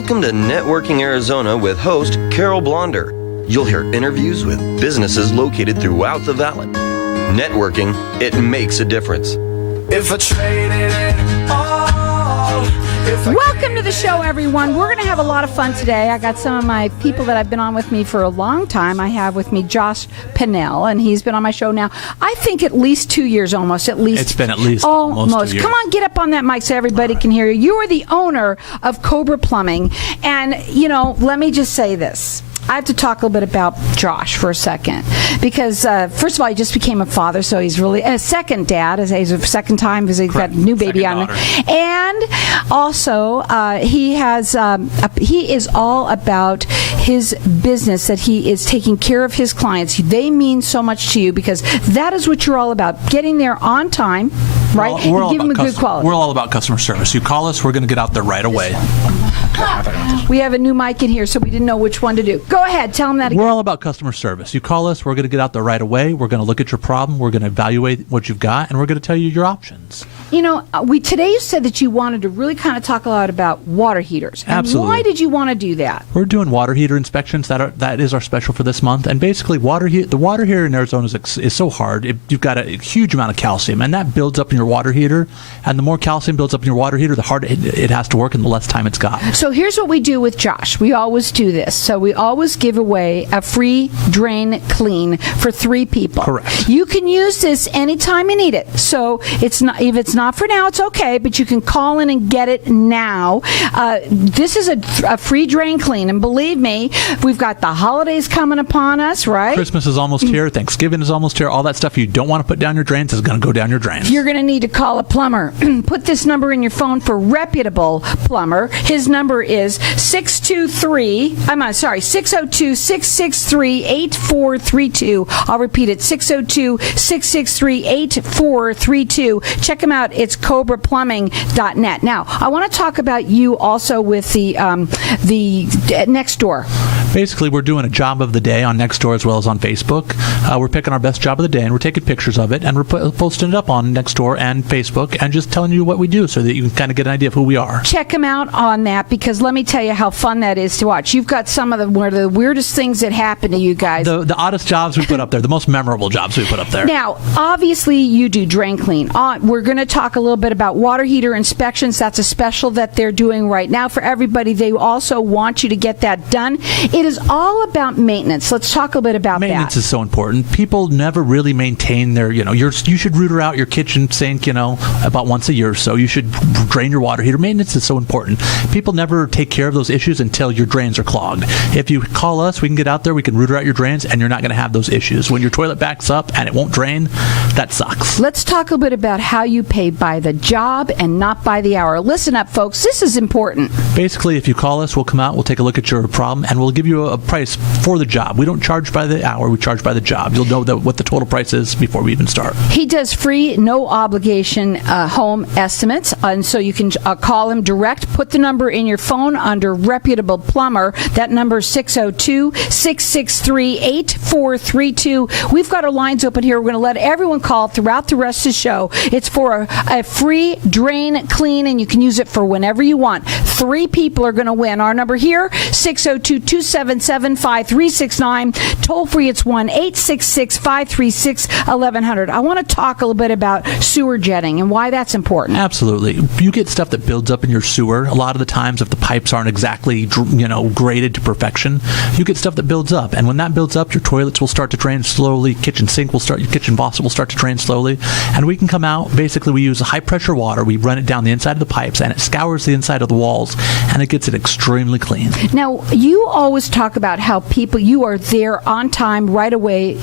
Welcome to Networking Arizona with host Carol Blonder. You'll hear interviews with businesses located throughout the valley. Networking, it makes a difference. If I traded it all, Welcome to the show, everyone. We're going to have a lot of fun today. I got some of my people that have been on with me for a long time. I have with me Josh Pinnell, and he's been on my show now, I think at least 2 years almost. It's been at least almost 2 years. Come on, get up on that mic so everybody can hear you. You are the owner of Cobra Plumbing. And, you know, let me just say this. I have to talk a little bit about Josh for a second because, first of all, he just became a father, so he's really a second dad. He's a second time because he's got a new baby on there. And also, he is all about his business, that he is taking care of his clients. They mean so much to you because that is what you're all about, getting there on time, right? We're and give them a good quality. We're all about customer service. You call us, we're going to get out there right away. We have a new mic in here, so we didn't know which one to do. Go ahead, tell them that again. We're all about customer service. You call us, we're going to get out there right away. We're going to look at your problem. We're going to evaluate what you've got, and we're going to tell you your options. You know, today you said that you wanted to really kind of talk a lot about water heaters. And Absolutely. Why did you want to do that? We're doing water heater inspections. That is our special for this month. And basically, the water heater in Arizona is so hard. You've got a huge amount of calcium, and that builds up in your water heater. And the more calcium builds up in your water heater, the harder it has to work and the less time it's got. So here's what we do with Josh. We always do this. So we always give away a free drain clean for 3 people. Correct. You can use this anytime you need it. So if it's not for now, it's okay, but you can call in and get it now. This is a free drain clean, and believe me, we've got the holidays coming upon us, right? Christmas is almost here. Thanksgiving is almost here. All that stuff you don't want to put down your drains is going to go down your drains. You're going to need to call a plumber. Put this number in your phone for reputable plumber. His number is 602-663-8432. I'll repeat it, 602-663-8432. Check him out. It's Cobraplumbingllc.net. Now, I want to talk about you also with the Nextdoor. Basically, we're doing a job of the day on Nextdoor as well as on Facebook. We're picking our best job of the day, and we're taking pictures of it, and we're posting it up on Nextdoor and Facebook, and just telling you what we do so that you can kind of get an idea of who we are. Check him out on that, because let me tell you how fun that is to watch. You've got some of one of the weirdest things that happen to you guys. The oddest jobs we put up there, the most memorable jobs we put up there. Now, obviously, you do drain clean. We're going to talk a little bit about water heater inspections. That's a special that they're doing right now for everybody. They also want you to get that done. It is all about maintenance. Let's talk a little bit about Maintenance that. is so important. People never really maintain their, you should router out your kitchen sink, about once a year or so. You should drain your water heater. Maintenance is so important. People never take care of those issues until your drains are clogged. If you call us, we can get out there, we can router out your drains, and you're not going to have those issues. When your toilet backs up and it won't drain, that sucks. Let's talk a little bit about how you pay by the job and not by the hour. Listen up, folks. This is important. Basically, if you call us, we'll come out, we'll take a look at your problem, and we'll give you a price for the job. We don't charge by the hour, we charge by the job. You'll know what the total price is before we even start. He does free, no obligation home estimates, and so you can call him direct. Put the number in your phone under reputable plumber. That number is 602-663-8432. We've got our lines open here. We're going to let everyone call throughout the rest of the show. It's for a free drain clean, and you can use it for whenever you want. 3 people are going to win. Our number here, 602-277-5369. Toll free, it's 1-866-536-1100. I want to talk a little bit about sewer jetting and why that's important. Absolutely. You get stuff that builds up in your sewer. A lot of the times, if the pipes aren't exactly, graded to perfection, you get stuff that builds up. And when that builds up, your toilets will start to drain slowly. Your kitchen faucet will start to drain slowly. And we can come out. Basically, we use high pressure water. We run it down the inside of the pipes, and it scours the inside of the walls, and it gets it extremely clean. Now, you always talk about how you are there on time, right away.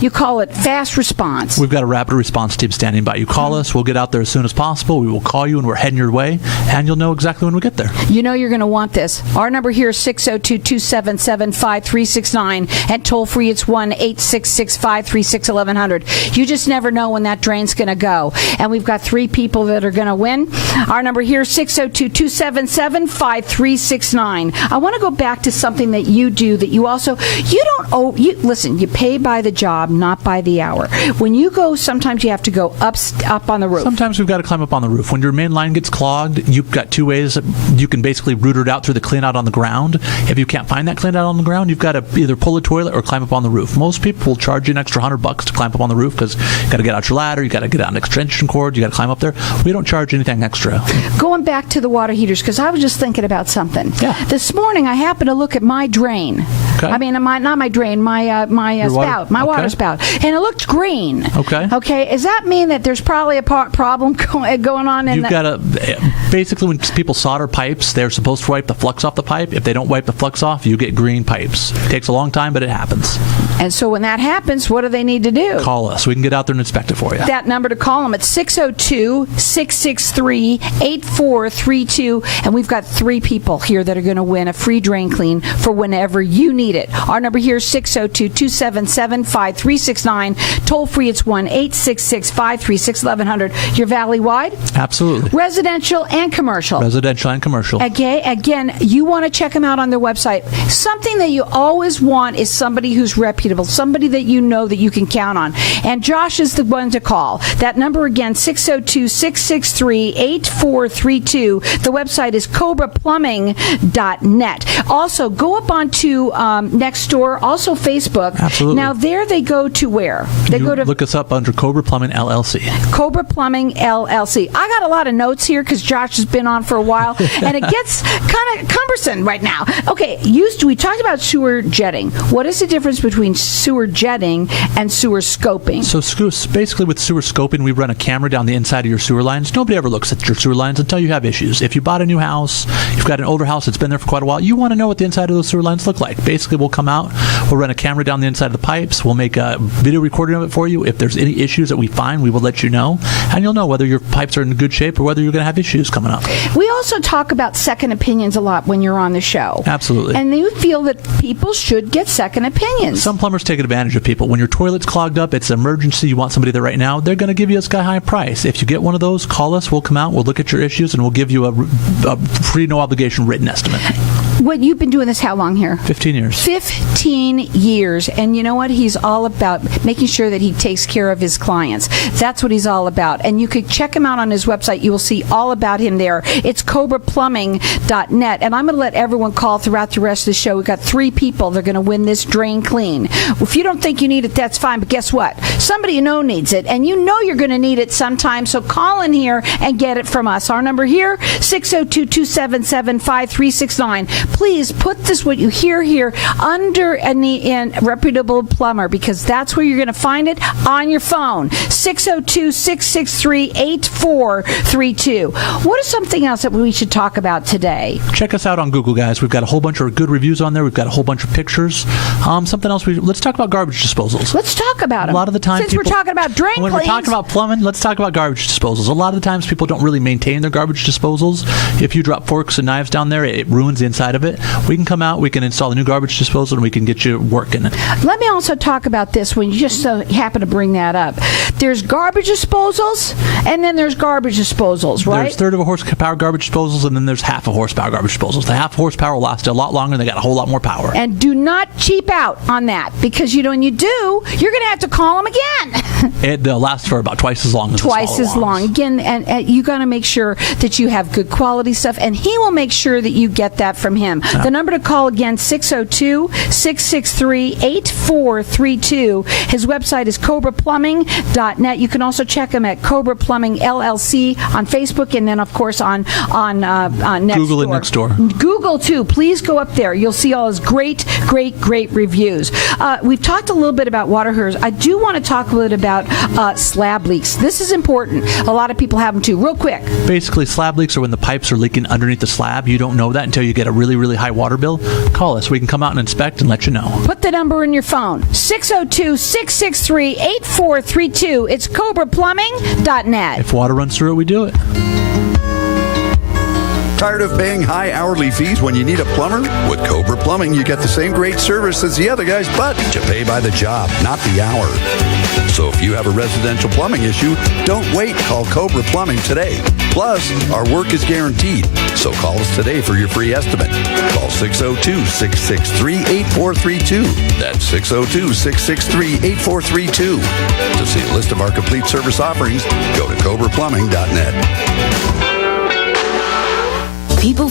You call it fast response. We've got a rapid response team standing by. You call us, we'll get out there as soon as possible. We will call you, and we're heading your way, and you'll know exactly when we get there. You know you're going to want this. Our number here is 602-277-5369, and toll free, it's 1-866-536-1100. You just never know when that drain's going to go. And we've got 3 people that are going to win. Our number here is 602-277 277-5369. I want to go back to something that you do that you also, you don't owe, listen, you pay by the job, not by the hour. When you go, sometimes you have to go up on the roof. Sometimes we've got to climb up on the roof. When your main line gets clogged, you've got two ways. You can basically root it out through the clean out on the ground. If you can't find that clean out on the ground, you've got to either pull a toilet or climb up on the roof. Most people will charge you an extra $100 to climb up on the roof because you got to get out your ladder, you got to get out an extension cord, you got to climb up there. We don't charge anything extra. Going back to the water heaters, because I was just thinking about something. Yeah. This morning I happened to look at my drain. Okay. I mean, not my drain, my spout, my water spout, and it looked green. Okay. Okay. Does that mean that there's probably a problem going on in You've got to, basically when people solder pipes, they're supposed to wipe the flux off the pipe. If they don't wipe the flux off, you get green pipes. It takes a long time, but it happens. And so when that happens, what do they need to do? Call us. We can get out there and inspect it for you. That number to call them at 602-663-8432. And we've got 3 people here that are going to win a free drain clean for whenever you need it. Our number here is 602-277-5369. Toll free, it's 1-866-536-1100. You're valley-wide? Absolutely. Residential and commercial. Residential and commercial. Again, you want to check them out on their website. Something that you always want is somebody who's reputable, somebody that you know that you can count on. And Josh is the one to call. That number again, 602-663-8432. The website is Cobraplumbingllc.net. Also, go up onto Nextdoor, also Facebook. Absolutely. Now, there they go to where? They go to look us up under Cobra Plumbing LLC. Cobra Plumbing LLC. I got a lot of notes here because Josh has been on for a while, and it gets kind of cumbersome right now. Okay, we talked about sewer jetting. What is the difference between sewer jetting and sewer scoping? So basically with sewer scoping, we run a camera down the inside of your sewer lines. Nobody ever looks at your sewer lines until you have issues. If you bought a new house, you've got an older house that's been there for quite a while, you want to know what the inside of those sewer lines look like. Basically, we'll come out, we'll run a camera down the inside of the pipes, we'll make a video recording of it for you. If there's any issues that we find, we will let you know, and you'll know whether your pipes are in good shape or whether you're going to have issues coming up. We also talk about second opinions a lot when you're on the show. Absolutely. And you feel that people should get second opinions. Some plumbers take advantage of people. When your toilet's clogged up, it's an emergency, you want somebody there right now, they're going to give you a sky-high price. If you get one of those, call us, we'll come out, we'll look at your issues, and we'll give you a free, no-obligation written estimate. What, you've been doing this how long here? 15 years. 15 years. And you know what? He's all about making sure that he takes care of his clients. That's what he's all about. And you could check him out on his website. You will see all about him there. It's Cobraplumbing.net. And I'm going to let everyone call throughout the rest of the show. We've got 3 people that are going to win this drain clean. If you don't think you need it, that's fine. But guess what? Somebody you know needs it. And you know you're going to need it sometime. So call in here and get it from us. Our number here, 602-277-5369. Please put this, what you hear here, under a reputable plumber, because that's where you're going to find it on your phone. 602-663-8432. What is something else that we should talk about today? Check us out on Google, guys. We've got a whole bunch of good reviews on there. We've got a whole bunch of pictures. Something else. Let's talk about garbage disposals. Let's talk about them. A lot of the time, since we're talking about drain cleans. When we're talking about plumbing, let's talk about garbage disposals. A lot of the times, people don't really maintain their garbage disposals. If you drop forks and knives down there, it ruins the inside of it. We can come out, we can install a new garbage disposal, and we can get you working. Let me also talk about this when you just happen to bring that up. There's garbage disposals, and then there's garbage disposals, right? There's third of a horsepower garbage disposals, and then there's half a horsepower garbage disposals. The half horsepower will last a lot longer, and they got a whole lot more power. And do not cheap out on that, because when you do, you're going to have to call them again. They'll last for about twice as long as twice as long. Again, and you got to make sure that you have good quality stuff, and he will make sure that you get that from him. The number to call again, 602-663-8432. His website is Cobraplumbing.net. You can also check him at Cobra Plumbing LLC on Facebook, and then of course on Nextdoor. Google and Nextdoor. Google too. Please go up there. You'll see all his great reviews. We've talked a little bit about water heaters. I do want to talk a little bit about slab leaks. This is important. A lot of people have them too. Real quick. Basically, slab leaks are when the pipes are leaking underneath the slab. You don't know that until you get a really, really high water bill. Call us. We can come out and inspect and let you know. Put the number in your phone. 602-663-8432. It's Cobraplumbing.net. If water runs through it, we do it. Tired of paying high hourly fees when you need a plumber? With Cobra Plumbing, you get the same great service as the other guys, but you pay by the job, not the hour. So if you have a residential plumbing issue, don't wait. Call Cobra Plumbing today. Plus, our work is guaranteed. So call us today for your free estimate. Call 602-663-8432. That's 602-663-8432. To see a list of our complete service offerings, go to cobraplumbing.net. People